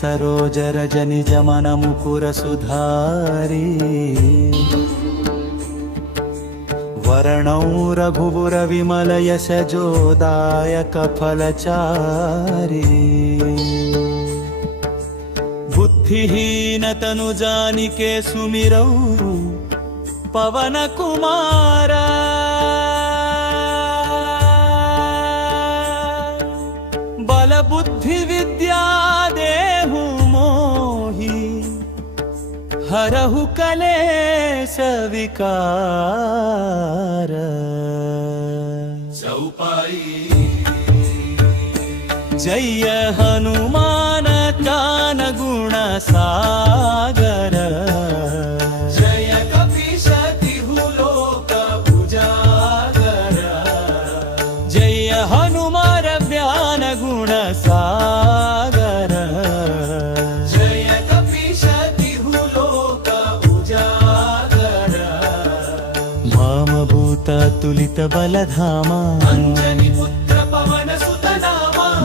सरोजरजनिजमनमुकुरसुधारी वर्णौ रघुवरविमलयशजोदायकफलचारी बुद्धिहीनतनु जानिके सुमिरौ पवन कुमारा बल बुद्धि विद्या देहु मोहि हरहु कलेश विकार चौपाई जय हनुमान ज्ञान गुण सागर जय कपीशतिहु लोक उजागर जय हनुमान ज्ञान गुण सागर जय कपीशतिहु लोक उजागर वामभूत तुलित बलधामा अंजनी पुत्र पवन सुत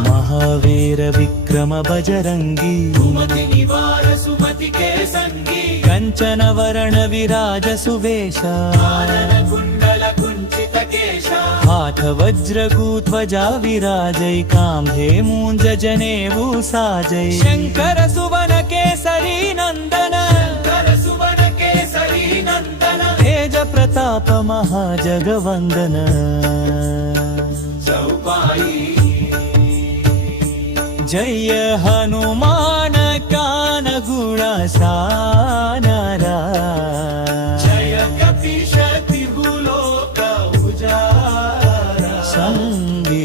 महावीर विक्रम बजरंगी सुमति निवार सुमति के संगी कंचन वरण विराज सुवेशा कुंडल कुंचित केशा हाथ वज्र ध्वजा विराजै कांधे मूंज जनेऊ साजै शंकर सुवन केसरी नंदन तेज प्रताप महाजगवंदन चौपाई जय हनुमान ज्ञान गुण सानरा जय कपीशतिहु लोक उजारा संगी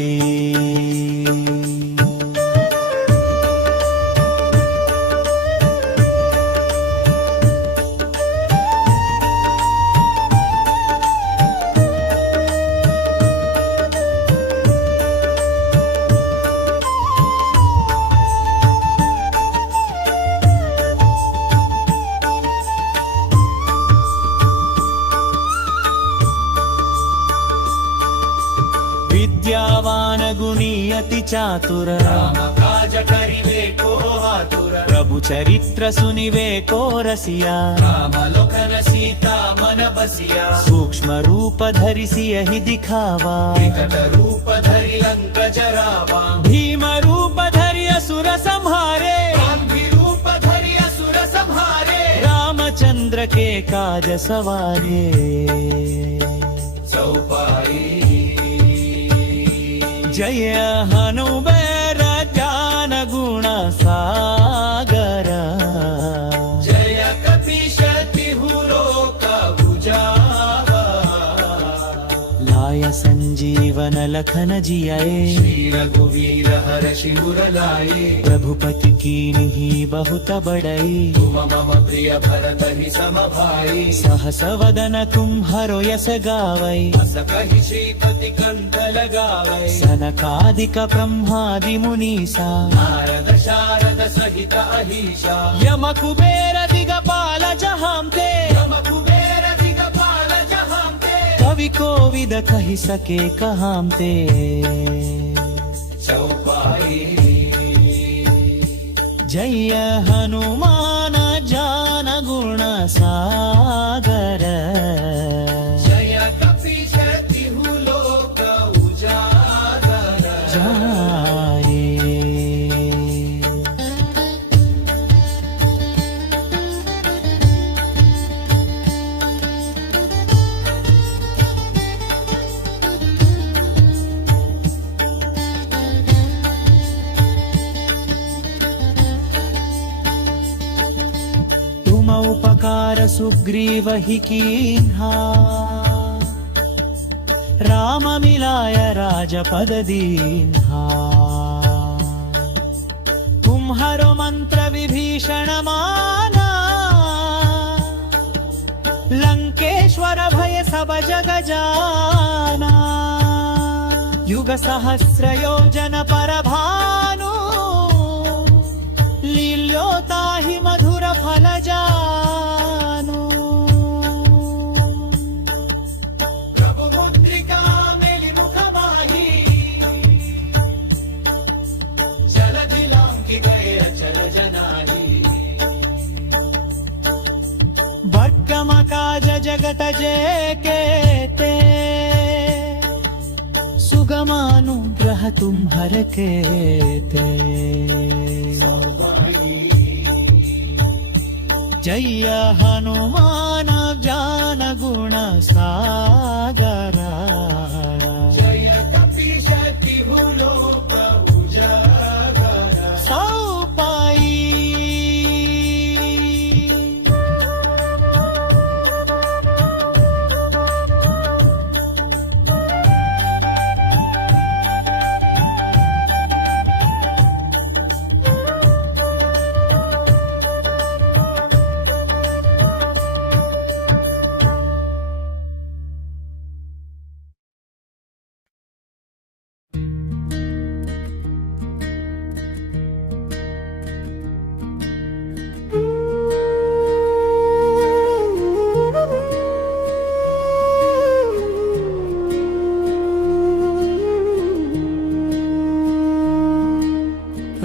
विद्यावान गुणी अति चातुर राम काज करिवे को आतुर प्रभु चरित्र सुनिवे को रसिया राम लोकन सीता मन बसिया सूक्ष्म रूप धरि सियहि दिखावा विकट रूप धरि लंक जरावा भीम रूप धरि असुर संहारे रूप धरि असुर संहारे रामचंद्र के काज सवारे चौपाई जय हनुमान ज्ञान गुण सागर जय कपीशतिहु लोक उजागर लाय संजीवन लखन जियाए श्री रघुवीर हर्षि उर लाए रघुपति कीन्ही बहुत बड़ाई तुम मम प्रिय भरत ही सम भाई सहस वदन तुम्हारो यस गावै अस कहि श्रीपति कंठ लगावै सनकादिक ब्रह्मादि मुनीसा नारद शारद सहित अहीशा यम कुबेर दिगपाल जहांते कवि कोविद कहि सके कहांते चौपाई जय हनुमान ज्ञान गुण सागर जय कपीशतिहु लोक उजागर जाए उपकार सुग्रीव ही कीन्हा राम मिलाय राजपद दीन्हा तुम्हारो मंत्र विभीषण माना लंकेश्वर भय सब जग जाना युग सहस्र योजन पर भानु लील्योताहि मधुर फल जानु प्रभु मुद्रिका मेलि मुख माही जलधि लांघि गए अचल जन राम काज जगत जे केते सुगमानुग्रह तुम्हर केते जय हनुमान ज्ञान गुण सागरा जय कपीश तिहु लोक उजागरा सौपाई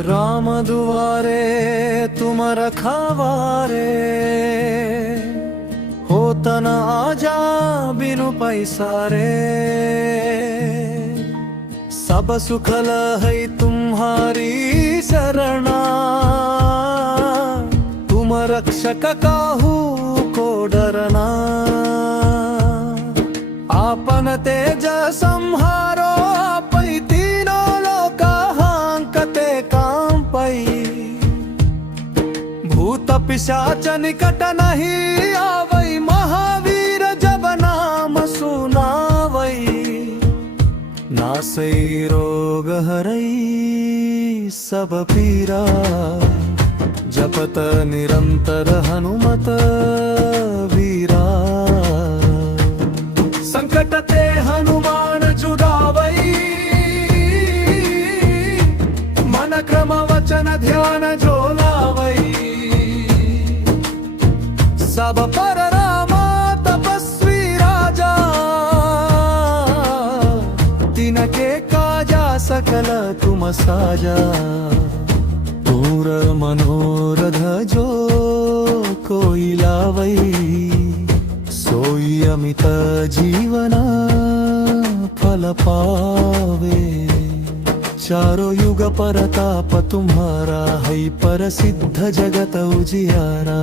राम दुआरे तुम रखवारे होता न आजा बिनु पैसा रे सब सुख लहै तुम्हारी शरणा तुम रक्षक काहू को डरना आपन तेज संहारो पै तीनों लोका हांकते काम पै भूत पिशाच निकट नहीं आवै महावीर जब नाम सुनावै नासै रोग हरै सब पीरा जपत निरंतर हनुमत वीरा संकट ते हनुमान जुगावै मन क्रम वचन ध्यान जो लावै सब पर रामा तपस्वी राजा तिनके काजा सकल तुम साजा पूर मनोरथ जो कोई लावै सोई अमित जीवन फल पावे चारों युग परताप तुम्हारा है प्रसिद्ध जगत उजियारा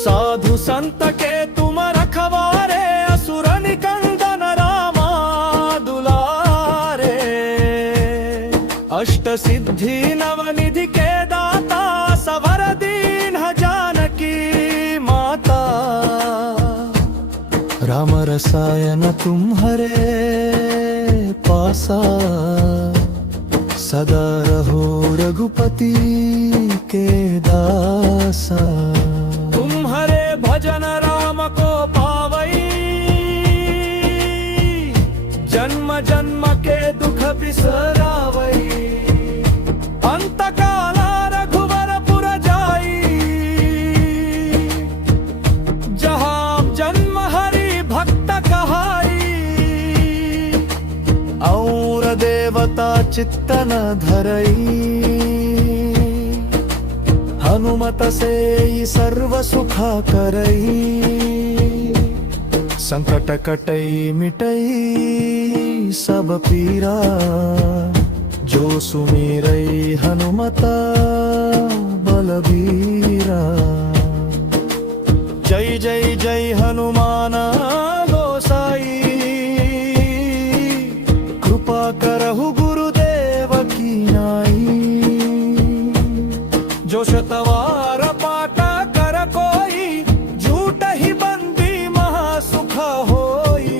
साधु संत के तुम रखवारे असुर निकंदन रामा दुलारे अष्ट सिद्धि नवनिधि के दाता सवर दीन जानकी माता राम रसायन तुम्हारे पासा सदा रहो रघुपति के दासा तुम्हारे भजन राम को पावई जन्म जन्म के दुख बिसरावई अंत काला रघुवरपुर जाई जहाँ जन्म हरि भक्त कहाई और देवता चित्तन धरई हनुमत से ही सर्व सुखा करई संकट कटई मिटई सब पीरा जो सुमिरई हनुमत बलबीरा जय जय जय हनुमान गोसाई कृपा करहु गुरुदेव की नाई जो शतवार पाठ कर कोई झूठ ही बंदी महासुख होई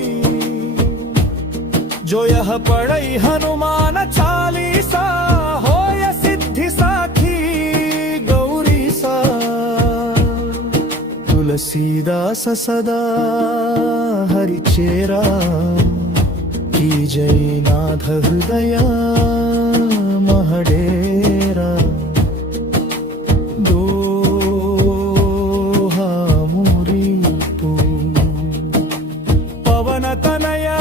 जो यह पढ़ई हनुमान चालीसा होय सिद्धि साखी गौरी सा तुलसीदास सदा हरिचेरा की जय नाथ हृदय महडेरा तनया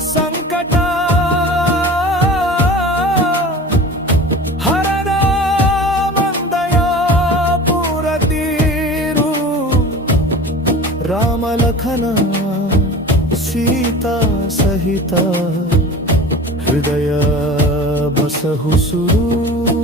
संकट हरना ಲಖನ ಸೀತಾ ಸಹಿತ ಹೃದಯ ಬಸಹುಸುರು